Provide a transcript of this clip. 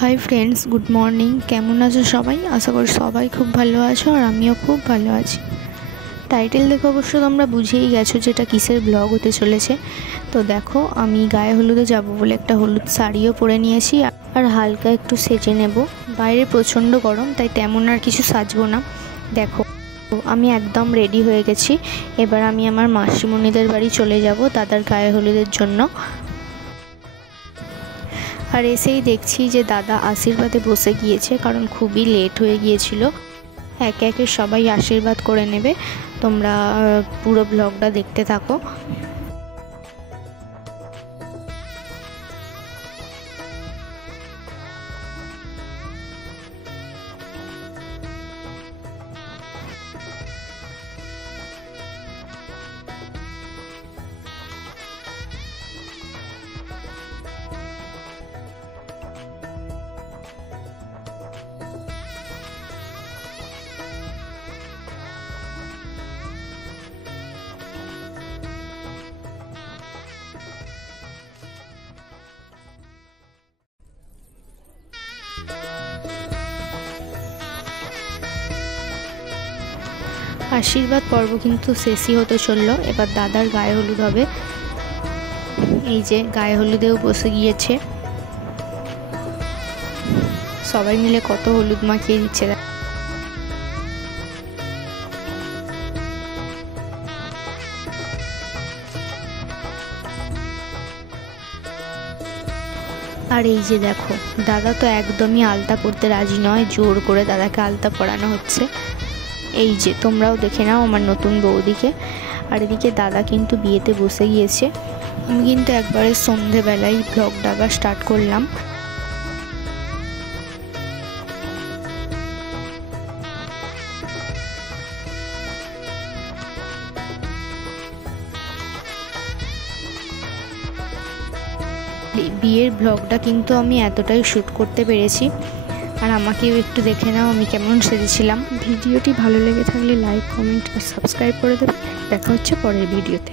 Hi friends good morning केमन आछो सबाई आशा करी सबाई खूब भालो आछो और आमिও खूब भालो आछि। टाइटेल देखे अवश्य तोमरा बुझेई गेछो जेटा किसेर ब्लग होते चलेछे। तो देखो आमी गाये हलुदे जाबो बोले एकटा हलुद शाड़िओ परे निয়েছি और हालका एकटु सेजे नेब। बाइरे प्रचंड गरम ताई तेमन आर किछु साजबो ना। देखो आमी एकदम रेडी हये गेছি। एबार आमी आमार मासिमणिदेर बाड़ी चले যাব दादार गाये हलुदेर जन्य। और एसेई देखছি যে दादा आशीर्वादे बसे गिয়েছে कारण खूबই लेट হয়ে গিয়েছিল। একে একে সবাই आशीर्वाद করে নেবে। তোমরা পুরো ব্লগটা দেখতে থাকো। आशीर्वाद पर्व किन्तु शेषई होते चललो। एबार दादार गाये हलुद होबे। এই যে গায়ে হলুদেও বসে গিয়েছে। সবাই মিলে কত হলুদ মাখিয়ে দিচ্ছে। আর এই যে দেখো দাদা তো একদমই আলতা পরতে রাজি নয়, জোর করে দাদাকে আলতা পরানো হচ্ছে। এই যে তোমরাও দেখে নাও আমার নতুন বৌদিকে। আর এদিকে দাদা কিন্তু বিয়েতে বসে গিয়েছে। আমি কিন্তু একবারে সন্ধ্যেবেলায় ব্লগটা আবার স্টার্ট করলাম। বিয়ের ব্লগটা কিন্তু আমি এতটাই শ্যুট করতে পেরেছি। আর আমাকেও একটু দেখে নাও আমি কেমন সেজেছিলাম। ভিডিওটি ভালো লেগে থাকলে লাইক কমেন্ট আর সাবস্ক্রাইব করে দেবে। দেখা হচ্ছে পরের ভিডিওতে।